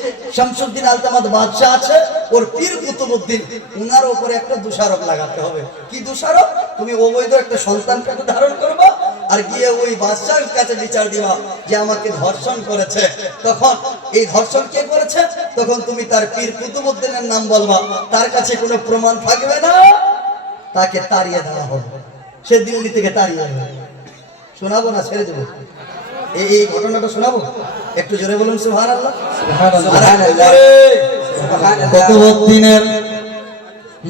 যে শামসুদ্দিন আলতামাদ বাদশাহ আছে, ওর পীর কুতুবউদ্দিন, উনার উপরে একটা দোষারোপ লাগাতে হবে। কি দোষারোপ? তুমি অবৈধ একটা সন্তানকে ধারণ করবা আর গিয়ে ওই বাদশার কাছে বিচার দিবা যে আমাকে ধর্ষণ করেছে। তখন এই ধর্ষণ কে করেছে, তখন তুমি তার পীর কুতুবউদ্দিনের নাম বলবা, তার কাছে কোনো প্রমাণ থাকবে না, তাকে তাড়িয়ে দেওয়া হবে, সে দিল্লি থেকে তাড়িয়ে দেবে। শোনাবো না ছেড়ে দেবো? এই ঘটনাটা শোনাবো, একটু জোরে বলুন সুবহানাল্লাহ। কুতুবউদ্দিনের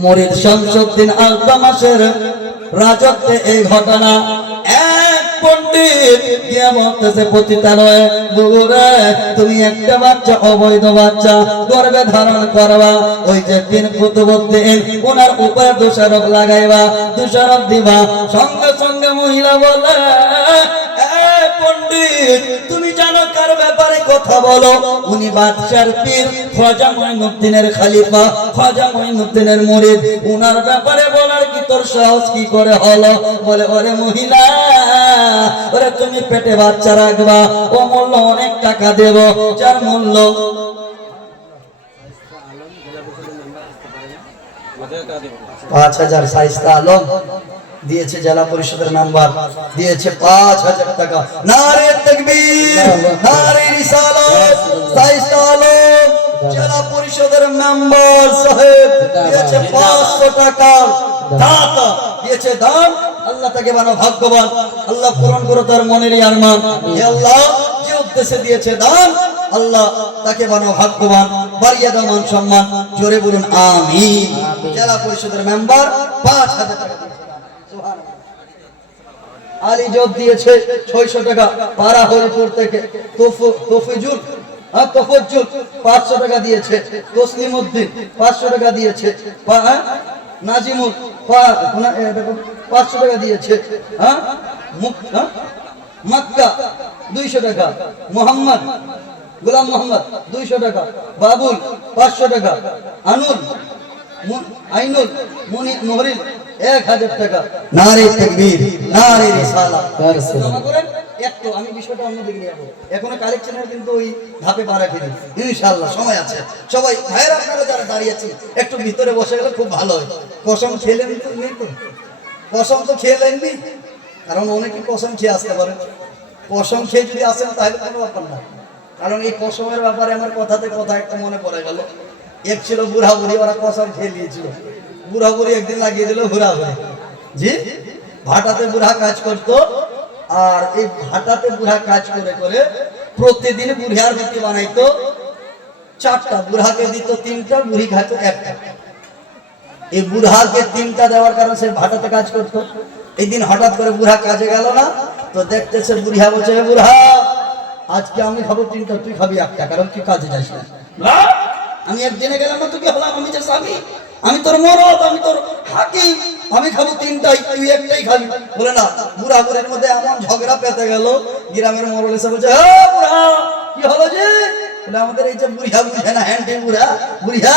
মুরিদ শামসুদ্দিন আলতামাশের রাজত্বে এই ঘটনা। এক পণ্ডিত গিয়ে বলতেছে পতিতালয়ে, বুবুরে তুমি একটা বাচ্চা, অবৈধ বাচ্চা গর্ভে ধারণ করবা, ওই যে পীর কুতুবউদ্দিন ওনার উপরে দোষারোপ লাগাইবা, দোষারোপ দিবা। সঙ্গে সঙ্গে মহিলা বলে, পণ্ডিত তুমি জানো কার ব্যাপারে কথা বলো? উনি বাদশার পীর খাজা মঈনুদ্দিনের খলিফা, খাজা মঈনুদ্দিনের মুরিদ, উনার ব্যাপারে বলার কি তোর সাহস কি করে হলো? বলে, ওরে মহিলা, ওরে তুমি পেটে বাচ্চা রাখবা, ও মূল্য অনেক টাকা দেব, যার মূল্য 5000। শায়েস্তা আলম দিয়েছে জেলা পরিষদের মেম্বার, দিয়েছে 5000 টাকা। নারে তাকবীর, নারে রিসালাত। শায়েস্তা আলম জেলা পরিষদের মেম্বার সাহেব দিয়েছে 500 টাকা। দাতা দিয়েছে দান। আল্লাহ তাকে বানাও ভাগ্যবান, আল্লাহ পূরণ করো তার মনের আরমান। হে আল্লাহ, যে উদ্দেশ্যে দিয়েছে দান, আল্লাহ তাকে বানাও ভাগ্যবান, বাড়িয়ে দাও মান সম্মান। জোরে বলুন আমিন। জেলা পরিষদের মেম্বার 5000 টাকা। আলী জব দিয়েছে 600 টাকা, পাড়া হরিপুর থেকে। তফিজুল 500 টাকা দিয়েছে। তসলিম উদ্দিন 500 টাকা দিয়েছে। নাজিমুল 500 টাকা দিয়েছে। মক্কা 200 টাকা। মোহাম্মদ গোলাম মোহাম্মদ 200 টাকা। বাবুল 500 টাকা। আইনুল মোহরিল 1000 টাকা। নারে তাকবীর, নারে রিসালাত। জমা করেন একটু, আমি বিষয়টা অন্যদিকে নিয়ে যাবো। এখনো কালেকশনের কিন্তু ওই ধাপে পা রাখিনি, ইনশাআল্লাহ সময় আছে। সবাই ভাইরা আপনারা যারা দাঁড়িয়ে আছেন একটু ভিতরে বসে গেলে খুব ভালো হয়। কসম খেলেন তো? নেই তো কসম তো খেলেননি, কারণ অনেকে কসম খেয়ে আসতে পারে। কসম খেয়ে যদি আসেন তাহলে কোনো ব্যাপার না, কারণ এই কসমের ব্যাপারে আমার কথাতে কথা একটা মনে পড়ে গেল। এক ছিল বুড়া বুড়ি, ওরা কসম খেয়ে নিয়েছিল। বুড়া বুড়ি একদিন লাগিয়ে দিল ঘুরা ঘুরে। জি, ভাটাতে বুড়া কাজ করতো, আর এই ভাটাতে বুড়া কাজ করে করে প্রতিদিন বুড়িয়ার রুটি বানাইতো 4টা, বুড়াকে দিত 3টা, বুড়ি খাইতো 1টা। এই বুড়াকে 3টা দেওয়ার কারণে সে ভাটাতে কাজ করতো। এই দিন হঠাৎ করে বুড়া কাজে গেল না, তো দেখতেছে বুড়িয়া বলছে, বুড়া আজকে আমি খাবো 3টা, তুই খাবি 1টা, কারণ তুই কাজে যাস না। আমি একদিনে গেলাম না, তুই হলাম, আমি যে স্বামী, আমি তোর মরদ, আমি তোর হাকিম, আমি খাবো 3টাই, তুই 1টাই খাবি। বলে না, বুড়া বুড়ির মধ্যে এমন ঝগড়া পেতে গেল, গ্রামের মোড়ল এসে বলছে, বুড়া কি হলো যে? বলে, আমাদের এই যে বুড়িয়া বুঝে না, হ্যান্ডে বুড়া, বুড়িয়া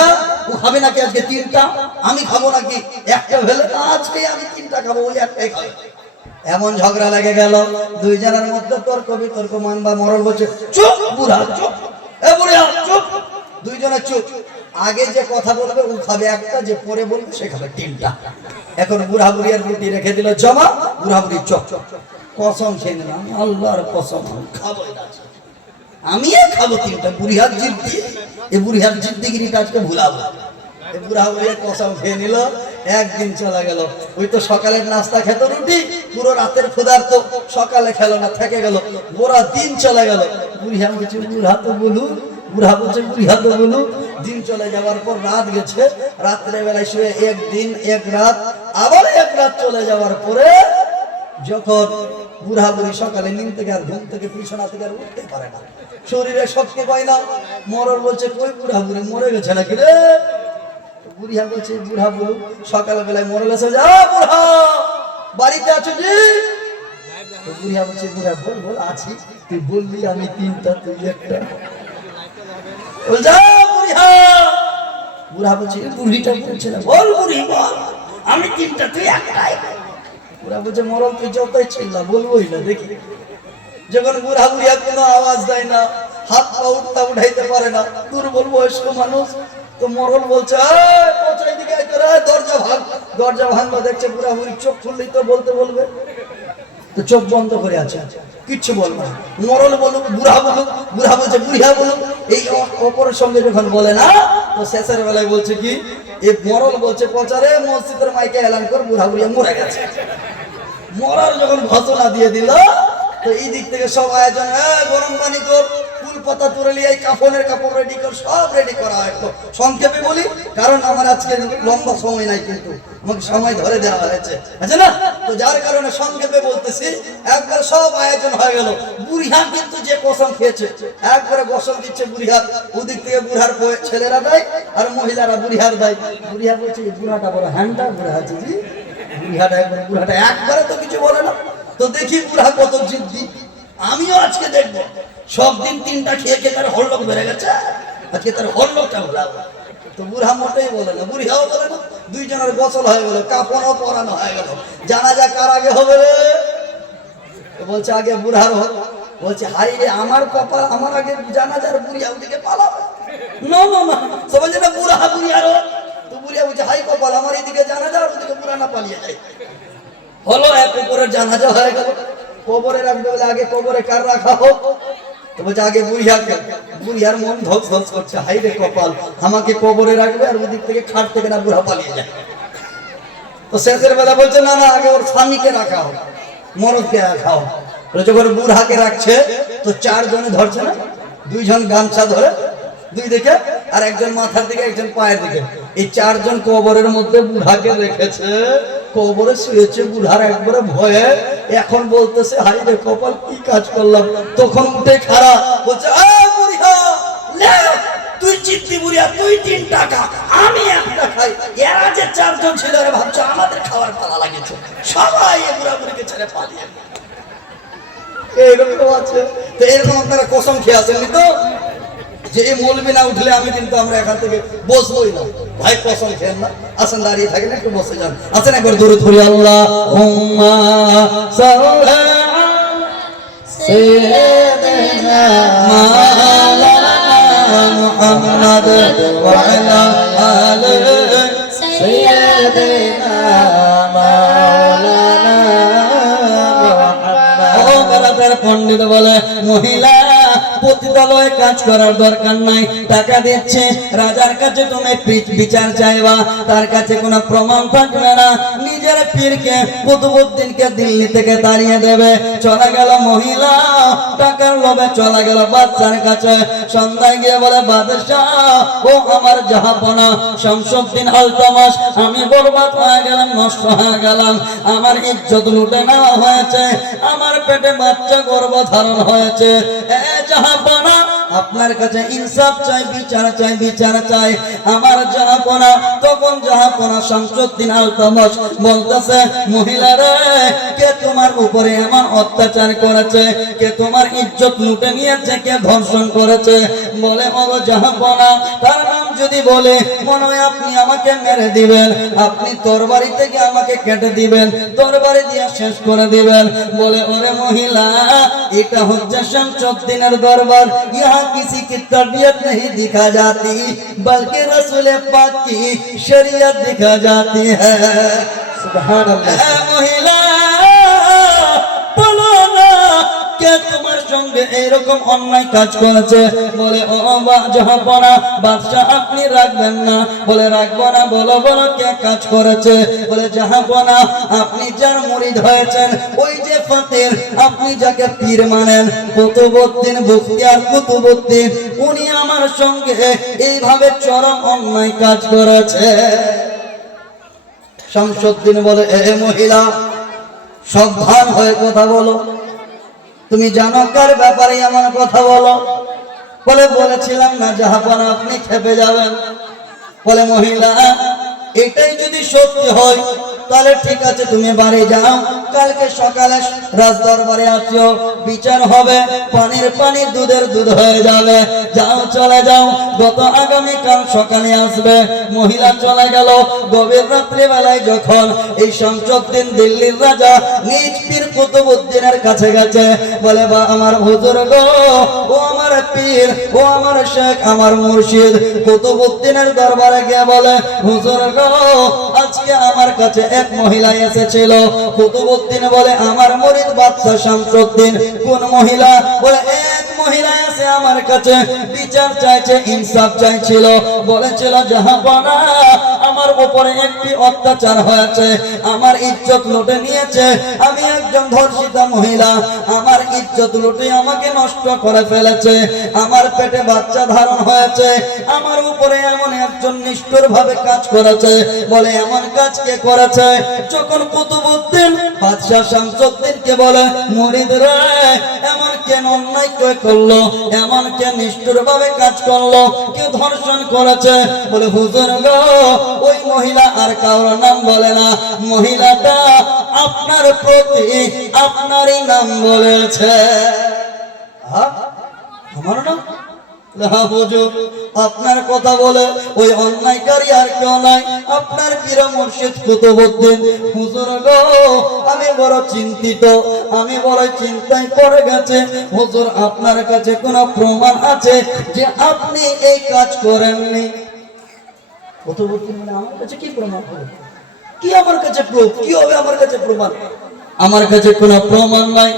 ও খাবে নাকি আজকে 3টা, আমি খাবো নাকি 1টা? ভেলে আজকে আমি 3টা খাবো, ওই 1টাই খাবো। এমন ঝগড়া লেগে গেল, দুইজনের মধ্যে তর্ক বিতর্ক। মানবা মোড়ল বলছে, চুপ বুড়া চুপ, এ বুড়িয়া চুপ। দুইজনে চুপ। আগে যে কথা বলবে ও খাবে 1টা, যে পরে বলবে সে খাবে 3টা। এখন বুড়া বুড়িয়ার রুটি রেখে দিল জমা, বুড়া বুড়ি চপ। কসম খেয়ে নিলাম, আমি আল্লাহর কসম খাবো, আমি খাবো 3টা। বুড়িয়ার জিদ্দি, এই বুড়িয়ার জিদ্দিগিরিটা আজকে ভুলাবো। এই বুড়া বুড়িয়া কসম খেয়ে নিল। একদিন চলে গেল, ওই তো সকালের নাস্তা খেত রুটি, পুরো রাতের ক্ষুধার্ত, সকালে খেলো না, থেকে গেল, পুরো দিন চলে গেল। বুড়িয়া বলছে, বুড়া তো বলু, বুড়া বলছে, বুড়িয়া তো বলু। দিন চলে যাওয়ার পর রাত গেছে, রাত্রে বেলায় শুয়ে 1 দিন 1 রাত, আবার 1 রাত চলে যাওয়ার পরে যখন বুড়া বুড়ি সকালে নিম থেকে আর ঘুম থেকে বিছানা থেকে আর উঠতে পারে না, শরীরে শক্তি পায় না, মরল বলছে, কই বুড়া বুড়ি মরে গেছে নাকি রে? বুড়িয়া বলছে, বুড়া বলু। সকালে বেলায় মরল এসে, যা বুড়া বাড়িতে আছো জি? বুড়িয়া বলছে, বুড়া বল বল, আছি। তুই বললি আমি 3টা, তুই 1টা। বুড়া বলছে, বুড়িটা বলছে না, বল বুড়ি বল, আমি 3টা, তুই 1টাই। বুড়া বলছে, মরল তুই যতই চিল্লা বলবোই না। দেখি যখন বুড়া বুড়িয়া কোনো আওয়াজ দেয় না, হাত পা উঠাইতে পারে না, দুর্বল বয়স্ক মানুষ। তো মরল বলছে পচাই দিকে দরজা ভাঙ। দরজা ভাঙলো, দেখছে বুড়াবুড়ি, চোখ খুললেই তো বলতে বলবে, তো চোখ বন্ধ করে আছে, কিচ্ছু বলবো না। মরল বলুক, বুড়া বলুক, বুড়া বলছে বুড়িয়া বলুক, এই অপরের সঙ্গে যখন বলে না, তো শেষের বেলায় বলছে কি, এই মরল বলছে পচারে মসজিদের মাইকে এলান কর বুড়া বুড়িয়া মরে গেছে। মরার যখন ঘোষণা দিয়ে দিল, তো এই দিক থেকে সব আয়োজন, গরম পানি কর, ফুল পাতা তুলে নিয়ে কাফনের কাপড় রেডি কর, সব রেডি করা হয়। তো সংক্ষেপে বলি, কারণ আমার আজকে লম্বা সময় নাই, কিন্তু আমাকে সময় ধরে দেওয়া হয়েছে, আছে না? তো যার কারণে সংক্ষেপে বলতেছি, একবার সব আয়োজন হয়ে গেল। বুড়িহাট কিন্তু যে কসম খেয়েছে, একবারে গোসল দিচ্ছে বুড়িহাট, ওদিক থেকে বুড়ার ছেলেরা দেয় আর মহিলারা বুড়িহার দেয়। বুড়িহার বলছে এই বুড়াটা বড় হ্যান্ডা, বুড়া আছে জি, বুড়াটা একবারে তো কিছু বলে না। তো দেখি বুড়া কত জিদ্দি, আমিও আজকে দেখবো। সব দিন 3টা খেয়ে খেয়ে তার হল্লক বেড়ে গেছে, আজকে তার হল্লকটা ভোলাবো। তো বুড়া মোটেই বলে না, বুড়িয়াও বলে না। দুইজনের গোসল হয়ে গেল, কাপড়ও পরানো হয়ে গেল। জানাজা কার আগে হবে রে? বলছে আগে বুড়ার হোক। বলছে হাই রে, আমার কপাল, আমার আগে জানাজার, বুড়িয়া ওদিকে পালাবে। না না না, সবাই যেটা বুড়া বুড়িয়ার হোক। তো বুড়িয়া বলছে হাই কপাল, আমার এইদিকে জানাজা, আর ওদিকে বুড়া না পালিয়ে যায়। হলো, এক উপরের জানাজা হয়ে গেল। কবরে রাখবে বলে আগে কবরে কার রাখা হোক? তো বলছে আগে বুড়িয়াকে। বুড়িয়ার মন ধস ধস করছে, হাই রে কপাল, আমাকে কবরে রাখবে আর ওদিক থেকে খাট থেকে না বুড়া পালিয়ে যায়। তো শেষের বেলা বলছে না না, আগে ওর স্বামীকে রাখা হোক, মরদকে রাখা হোক। যখন বুড়াকে রাখছে, তো 4 জনে ধরছে না, 2 জন গামছা ধরে, 2 দিকে, আর একজন মাথার দিকে, একজন পায়ের দিকে। এই 4 জন কবরের মধ্যে বুড়াকে রেখেছে। কবরে শুয়েছে, বুড়ার একবারে ভয়ে এখন বলতেছে হাই রে কপাল, কি কাজ করলাম। তখন উঠে খাড়া বলছে বুড়িয়া, তুই চিত্তি বুড়িয়া, তুই 3 টাকা, আমি 1 টাকা। এরা যে 4 জন ছিল, এরা ভাবছো আমাদের খাওয়ার পালা লাগেছে, সবাই বুড়া বুড়িকে ছেড়ে পালিয়ে। এরকম আছে। তো এরকম আপনারা কসম খেয়ে আসেননি তো, যে এই মৌলবি না উঠলে আমি কিন্তু আমরা এখান থেকে বসবোই না। ভাই কসম খেয়েন না, আসেন দাঁড়িয়ে থাকেন, একটু বসে যান। আসেন একবার দূরে ধরি, আল্লাহুম্মা সাল্লি সাইয়্যিদিনা মাওলানা মুহাম্মদ ওয়া আলা আলি সাইয়্যিদিনা মাওলানা মুহাম্মদ। পণ্ডিত বলে মহিলা পতিতালয়ে কাজ করার দরকার নাই, টাকা দিচ্ছে, রাজার কাছে তুমি বিচার চাইবা, তার কাছে কোনো প্রমাণ থাকবে না। নিজের পীরকে কুতুবউদ্দিনকে দিল্লি থেকে তাড়িয়ে দেবে। চলে গেল মহিলা, টাকার লোভে চলে গেল বাদশার কাছে। সন্ধ্যায় গিয়ে বলে বাদশাহ, ও আমার জাহাপনা শামসুদ্দিন আলতামাশ, আমি বরবাদ হয়ে গেলাম, নষ্ট হয়ে গেলাম, আমার ইজ্জত লুটে নেওয়া হয়েছে, আমার পেটে বাচ্চা গর্ভধারণ হয়েছে। জাহাপনা, আপনার কাছে ইনসাফ চাই, বিচার চাই, বিচার চাই আমার জাহাপনা। তখন জাহাপনা শামসুদ্দিন আলতামাশ বলতেছে, মহিলারে, কে তোমার উপরে এমন অত্যাচার করেছে? কে তোমার ইজ্জত লুটে নিয়েছে? কে ধর্ষণ করেছে? বলে ও জাহাপনা, তার নাম যদি বলে মনে হয় আপনি আমাকে মেরে দিবেন, আপনি তরবারি থেকে আমাকে কেটে দিবেন, তরবারি দিয়ে শেষ করে দিবেন। বলে ওরে মহিলা, এটা হচ্ছে শামসুদ্দিনের दरबार, यहाँ किसी की तरबियत नहीं दिखा जाती, बल्कि रसूल पाक की शरीयत दिखा जाती है। सुभान अल्लाह। महिला बोलो ना, কে তোমার সঙ্গে এরকম অন্যায় কাজ করেছে? বলে ও জাহাপনা বাদশা, আপনি রাখবেন না। বলে রাখবো না। বলো বলো কে কাজ করেছে? বলে জাহাপনা, আপনি যার মুরিদ হয়েছেন, ওই যে ফকির, আপনি যাকে পীর মানেন, কুতুবউদ্দিন বখতিয়ার কুতুবউদ্দিন, উনি আমার সঙ্গে এইভাবে চরম অন্যায় কাজ করেছে। শামসুদ্দিন বলে এ মহিলা, সাবধান হয়ে কথা বলো, তুমি জানো কার ব্যাপারে এমন কথা বলো? বলে বলেছিলাম না জাহাপনা, আপনি খেপে যাবেন। বলে মহিলা, এটাই যদি সত্যি হয় তাহলে ঠিক আছে, তুমি বাড়ি যাও, কালকে সকালে রাজ দরবারে আসিও, বিচার হবে, পানির পানি দুধের দুধ হয়ে যাবে। যাও চলে যাও, গত আগামীকাল সকালে আসবে। মহিলা চলে গেল। গভীর রাত্রি বেলায় যখন এই শামসুদ্দিন দিল্লির রাজা নিজ পীর কুতুবউদ্দিনের কাছে গেছে, বলে বা আমার হুজুর গো, ও আমার পীর, ও আমার শেখ, আমার মুর্শিদ কুতুবউদ্দিনের দরবারে গিয়ে বলে, হুজুর গো, আজকে আমার কাছে এক মহিলা এসেছিল। কুতুবউদ্দিন বলে, আমার মুরিদ বাদশা শামসুদ্দিন। কোন মহিলা? বলে, এক মহিলা এসে আমার কাছে বিচার চাইছে, ইনসাফ চাইছিল। বলেছিল, জাহাপনা, আমার উপরে একটি অত্যাচার হয়েছে, আমার ইজ্জত লুটে নিয়েছে। আমি একজন ধর্ষিতা মহিলা, আমার ইজ্জত লুটে আমাকে নষ্ট করে ফেলেছে। আমার পেটে বাচ্চা ধারণ হয়েছে, আমার উপরে এমন একজন নিষ্ঠুর ভাবে কাজ করেছে। বলে, এমন কাজ কে করেছে? যখন কুতুবউদ্দিন বাদশা শামসুদ্দিনকে বলে, মুরিদ রে, এমন কেন অন্যায় কে করলো, এমন কে নিষ্ঠুর ভাবে কাজ করলো, কে ধর্ষণ করেছে? বলে, হুজুর গো, ওই মহিলা আর কারোর নাম বলে না, মহিলাটা আপনার প্রতি আপনারই নাম বলেছে। আমার নাম? আপনার কথা বলে ওই অন্যায়কারী আর কেউ নাই, আপনার পীর মুর্শিদ কুতুবউদ্দিন। হুজুর গো, আমি বড় চিন্তিত, আমি বড় চিন্তায় পড়ে গেছে। হুজুর, আপনার কাছে কোনো প্রমাণ আছে যে আপনি এই কাজ করেননি? কুতুবউদ্দিন বলে, আমার কাছে কি প্রমাণ হবে? কি আমার কাছে প্রুফ? কি হবে আমার কাছে প্রমাণ? আমার কাছে কোনো প্রমাণ নাই।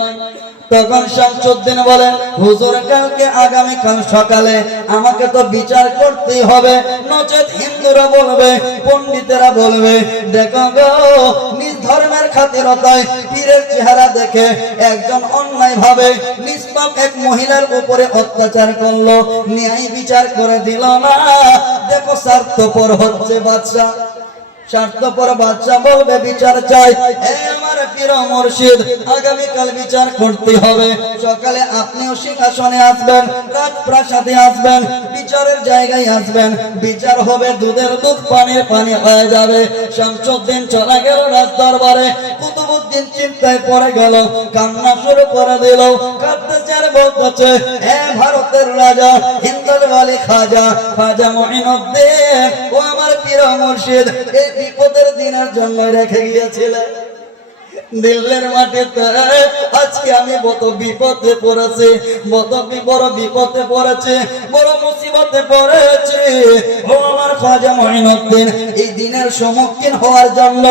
তখন শামসুদ্দিন বলে, হুজুর, কালকে আগামীকাল সকালে আমাকে তো বিচার করতেই হবে, নচেত হিন্দুরা বলবে, পণ্ডিতেরা বলবে, দেখো গো, নিজ ধর্মের খাতিরতায় পীরের চেহারা দেখে একজন অন্যায় ভাবে নিষ্পাপ এক মহিলার উপরে অত্যাচার করলো, ন্যায় বিচার করে দিল না। দেখো, স্বার্থপর হচ্ছে বাদশা, স্বার্থপর বাদশা বলবে বিচার চাই। আমার পীর মুর্শিদ, আগামীকাল বিচার করতে হবে। সকালে আপনিও সিংহাসনে আসবেন, রাজপ্রাসাদে আসবেন, বিচারের জায়গায় আসবেন। বিচার হবে, দুধের দুধ পানির পানি হয়ে যাবে। শামসুদ্দিন চলে গেল রাজ দরবারে। কুতুবউদ্দিন চিন্তায় পড়ে গেল, কান্না শুরু করে দিল। কাঁদতেছে আর বলতেছে, হে ভারতের রাজা, হিন্দুল ওয়ালি খাজা, খাজা মুঈনুদ্দিন, ও আমার পীর মুর্শিদ, এই বিপদের দিনের জন্য রেখে গিয়েছিলেন দিল্লির মাটিতে। আজকে আমি বড় বিপদে পড়েছি, বড় বিপদে পড়েছি, বড় মুসিবতে পড়েছি। ও আমার খাজা মুঈনুদ্দিন, এই দিনের সম্মুখীন হওয়ার জন্য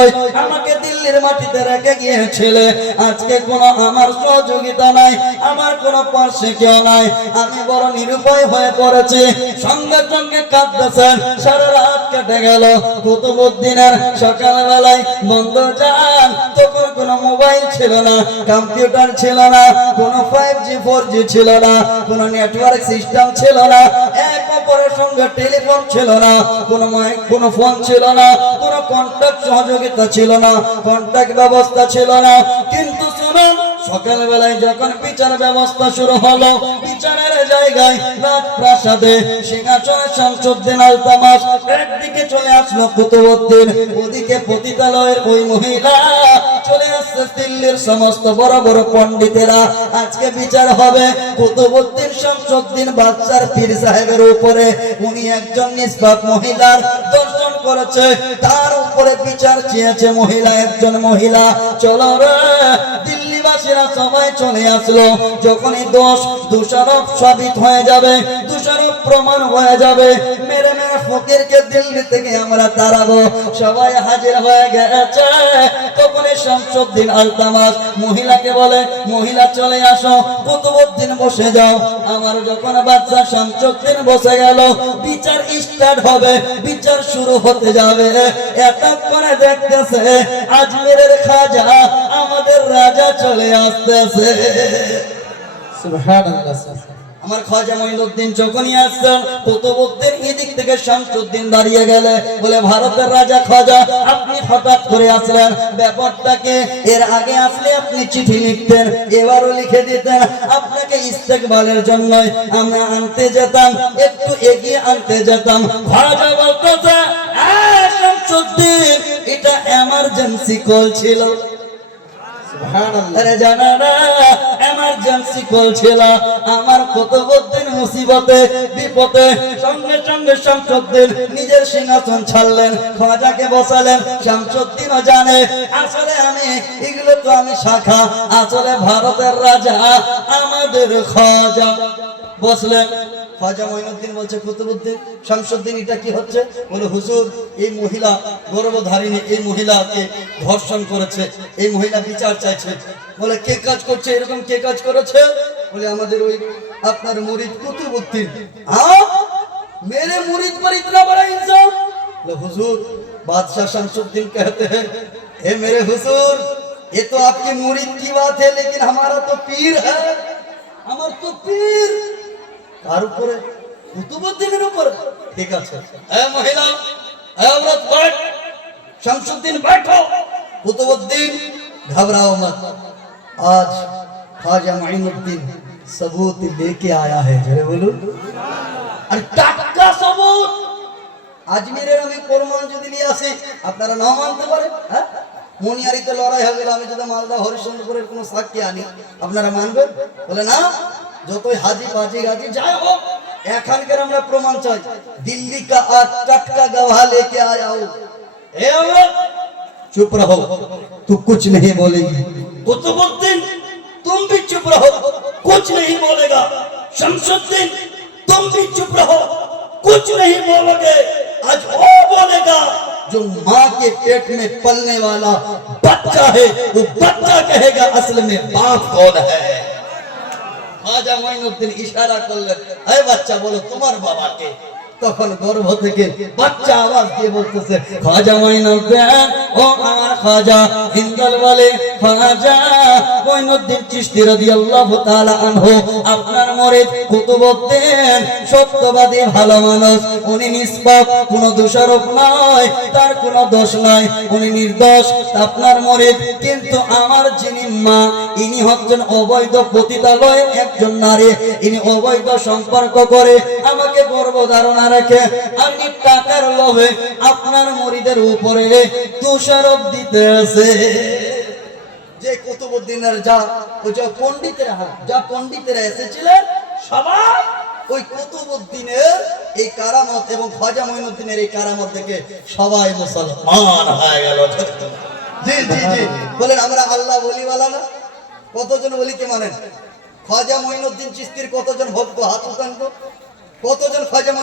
আমাকে দিল্লির মাটিতে রেখে গিয়েছিলে। আজকে কোনো আমার সহযোগিতা নাই, আমার কোনো পাশে কেউ নাই, আমি বড় নিরুপায় হয়ে পড়েছি। সঙ্গে সঙ্গে কাঁদতেছেন। সারা রাত কেটে গেল। কুতুবউদ্দিনের সকালবেলায় বন্ধ যান, তখন কোনো মোবাইল ছিল না, কম্পিউটার ছিল না, কোনো 5G 4G ছিল না, কোনো নেটওয়ার্ক সিস্টেম ছিল না, এক অপরের সঙ্গে টেলিফোন ছিল না, কোনো ফোন ছিল না, কোনো কন্টাক্ট সহযোগিতা ছিল না, কন্টাক্ট ব্যবস্থা ছিল না। কিন্তু শুনুন, সকালবেলায় যখন বিচার ব্যবস্থা শুরু হলো, বিচারের জায়গায় রাজপ্রাসাদে সিংহাসনে শামসুদ্দিন আলতামাস, একদিকে চলে আসলো কুতুবউদ্দিন, ওদিকে পতিতালয়ের ওই মহিলা, চলে আসছে দিল্লির সমস্ত বড় বড় পণ্ডিতেরা। আজকে বিচার হবে কুতুবউদ্দিন শামসুদ্দিন বাদশার পীর সাহেবের উপরে। উনি একজন নিষ্পাপ মহিলার দর্শন করেছে, তার উপরে বিচার চেয়েছে মহিলা, একজন মহিলা। চলো রে, দিল্লিবাসীরা সবাই চলে আসলো। যখনই দোষারোপ সাবিত হয়ে যাবে, দোষারোপ প্রমাণ হয়ে যাবে, মেরে মেরে ফকিরকে দিল্লি থেকে আমরা তাড়াবো। সবাই হাজির হয়ে গেছে। তখন শামসুদ্দিন আলতামাস মহিলাকে বলে, মহিলা চলে আসো, কুতুবউদ্দিন বসে যাও। আমার যখন বাচ্চা শামসুদ্দিন বসে গেল, বিচার স্টার্ট হবে, বিচার শুরু হতে যাবে। এতক্ষণে দেখতেছে আজমিরের খাজা, আমাদের রাজা চলে আসতেছে। সুবহানাল্লাহ। আমার খাজা মুঈনুদ্দিন যখনই আসছেন, কুতুবউদ্দিন এদিক থেকে শামসুদ্দিন দাঁড়িয়ে গেলে, বলে, ভারতের রাজা খাজা, আপনি হঠাৎ করে আসলেন, ব্যাপারটাকে? এর আগে আসলে আপনি চিঠি লিখতেন, এবারও লিখে দিতেন। আপনাকে ইস্তেকবালের জন্য আমরা আনতে যেতাম, একটু এগিয়ে আনতে যেতাম। খাজা বলতেছে, শামসুদ্দিন, এটা এমার্জেন্সি কল ছিল। আরে জানা না এমার্জেন্সি কল ছিল আমার কুতুবউদ্দিন মুসিবতে বিপদে সঙ্গে সঙ্গে শামসুদ্দিন নিজের সিংহাসন ছাড়লেন খাজাকে বসালেন শামসুদ্দিনও জানে আসলে আমি এগুলো তো আমি শাখা আসলে ভারতের রাজা আমাদের খাজা বসলেন খাজা মঈনুদ্দিন বলছে কুতুবউদ্দিন শামসুদ্দিন এটা কি হচ্ছে বলে হুজুর এই মহিলা গর্ভধারিণী এই মহিলাকে ধর্ষণ করেছে এই মহিলা বিচার চাইছে বলে কে কাজ করছে এরকম কে কাজ করেছে বলে আমাদের ওই আপনার মুরিদ কুতুবউদ্দিন হ্যাঁ मेरे मुरीद पर इतना बड़ा इंसान बोले हुजूर बादशाह शमसुद्दीन कहते हैं हे मेरे हुजूर ये तो आपके मुरीद की बात है लेकिन हमारा तो पीर है हमारा तो पीर कार ऊपर कुतुबुद्दीনের উপর ঠিক আছে এ মহিলা এ औरत बैठ शमसुद्दीन बैठो कुतुबुद्दीन घबराओ मत आज ख्वाजा मुईनुद्दीन सबूत लेके आया है जरे बोलो আর টাটকা সবুত আজমিরের আমি প্রমাণ যদি নিয়ে আসি আপনারা নাও মানতে পারেন হ্যাঁ মনিয়ারিতে লড়াই হবে আমি যদি মালদা হরিশ্চন্দ্রপুরের কোনো সাক্ষী আনি আপনারা মানবেন বলে না যতই হাজি বাজি গাজি যাই হোক এখানকার আমরা প্রমাণ চাই দিল্লি কা আজ টাটকা গवाह लेके आया हूं ए औरत चुप रहो तू कुछ नहीं बोलेगी कुतुबुद्दीन तुम भी चुप रहो कुछ नहीं बोलेगा शमसुद्दीन तुम भी चुप रहो कुछ नहीं बोलोगे आज वो बोलेगा जो माँ के पेट में पलने वाला बच्चा है वो बच्चा कहेगा असल में बाप कौन है ख्वाजा मुईनुद्दीन इशारा করলেন এই বাচ্চা বলো তোমার বাবাকে তখন গর্ভ থেকে বাচ্চা আওয়াজ দিয়ে বলতেছে খ্বাজা মুঈনুদ্দিন ও আমার খ্বাজা হিন্দল বলে খ্বাজা মুঈনুদ্দিন চিশতি রাদিয়াল্লাহু তাআলা আনহু আপনার মুরিদ কুতুবউদ্দিন সত্যবাদী ভালো মানুষ উনি নিষ্পাপ কোনো দোষারোপ নয় তার কোনো দোষ নাই উনি নির্দোষ আপনার মুরিদ কিন্তু আমার যিনি মা ইনি হচ্ছেন অবৈধ পতিতালয়ের একজন নারী ইনি অবৈধ সম্পর্ক করে আমাকে গর্ভধারণা রাখে আপনি টাকার লোভে আপনার মুরিদের উপরে দোষারোপ দিতে আছে যে কুতুবউদ্দিনের যা পণ্ডিতেরা এসেছিলেন সবাই ওই কুতুবউদ্দিনের এই কারামত এবং খ্বাজা মুঈনুদ্দিনের এই কারামত দেখে সবাই মুসলমান হয়ে গেল জি জি জি বলেন আমরা আল্লাহ ওলিওয়ালা না কতজন ওলিকে মানেন খ্বাজা মুঈনুদ্দিন চিশতির কতজন ভক্ত হাত উঠান তো কতজন খ্বাজা